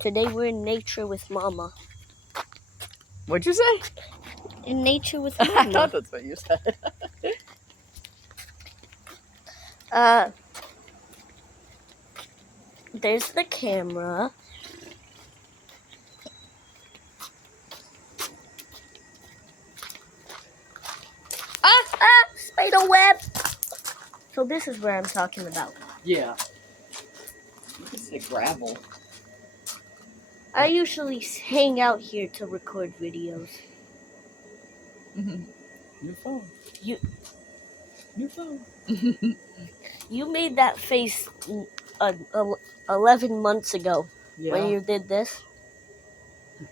Today we're in nature with Mama. What'd you say? In nature with I Mama. thought that's what you said. There's the camera. Spider web. So this is where I'm talking about. Yeah. You can say gravel. I usually hang out here to record videos. New phone. New phone. You made that face 11 months ago when you did this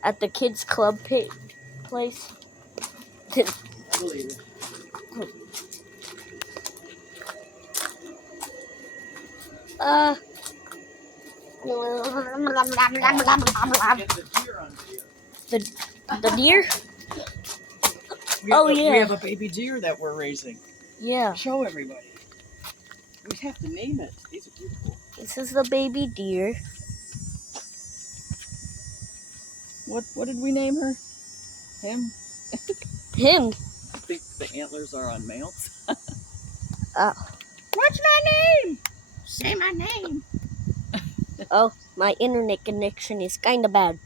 at the kids club place. I believe it. The deer? We Yeah. have a baby deer that we're raising. Yeah. Show everybody. We have to name it. These are beautiful. This is the baby deer. What did we name her? Him? Him. I think the antlers are on males. What's my name? Say my name. Oh, my internet connection is kind of bad.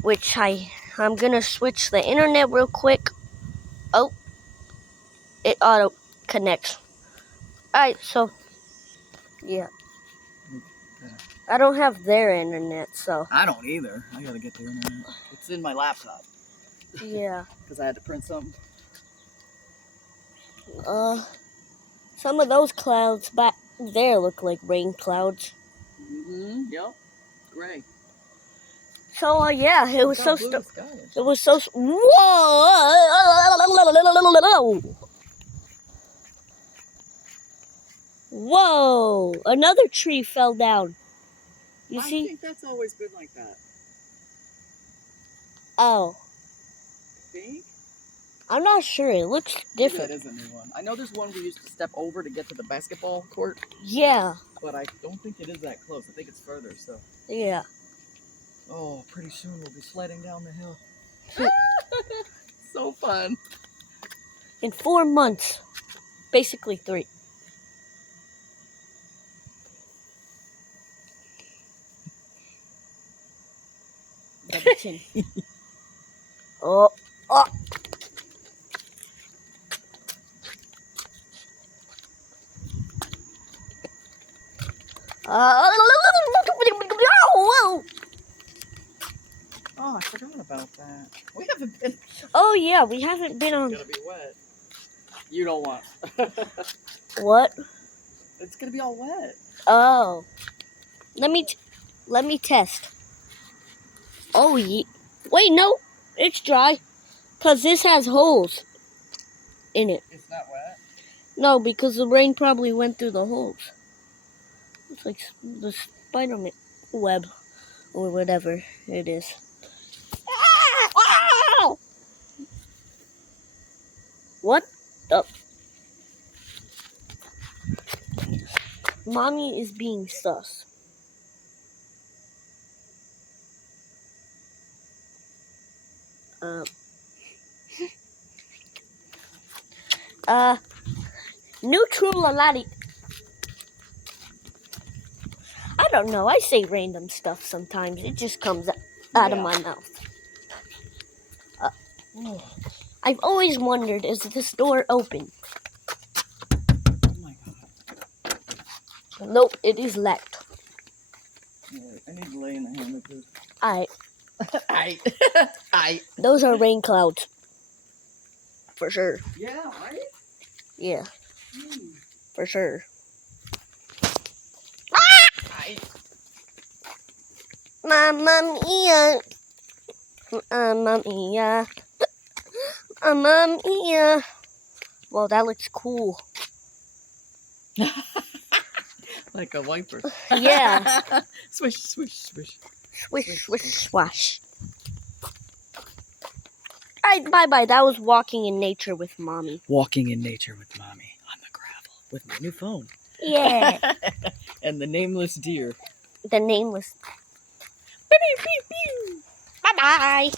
Which I'm gonna switch the internet real quick. Oh, it auto connects. Alright, so yeah. I don't have their internet, so I don't either. I gotta get their internet. It's in my laptop. yeah. Because I had to print something. Some of those clouds back there look like rain clouds. Yep. Gray. So yeah, it was so Whoa! Whoa! Another tree fell down. You see? I think that's always been like that. Oh. I think? I'm not sure. It looks different. That is a new one. I know there's one we used to step over to get to the basketball court. Yeah. But I don't think it is that close. I think it's further, so. Yeah. Oh, pretty soon we'll be sledding down the hill. So fun. In 4 months. Basically 3. Double chin. Oh. Oh, I forgot about that. We haven't been. Oh yeah, we haven't been on. It's gonna be wet. You don't want. What? It's gonna be all wet. Oh. Let me test. Oh yeah. Wait, no, it's dry, cause this has holes in it. It's not wet. No, because the rain probably went through the holes. It's like the Spider-Man web or whatever it is. What the? Mommy is being sus. Neutral-alati. I don't know. I say random stuff sometimes. It just comes out of my mouth. I've always wondered, is this door open? Oh my god. Nope, it is locked. I need to lay in the hammer too. I. Those are rain clouds. For sure. Yeah, right? Yeah. For sure. Mamma mia. Mamma mia. Mamma mia. Well, that looks cool. Like a wiper. Yeah. Swish, swish, swish. Swish, swish, swash. Alright, bye-bye. That was walking in nature with Mommy. Walking in nature with Mommy on the gravel with my new phone. Yeah. And the nameless deer. The name was. Bye bye.